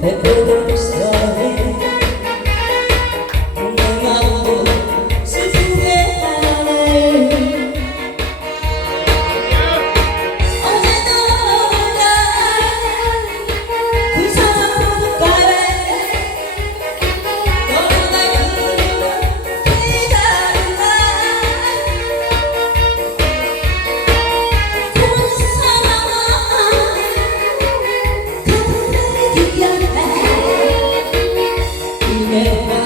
Pepe. yeah.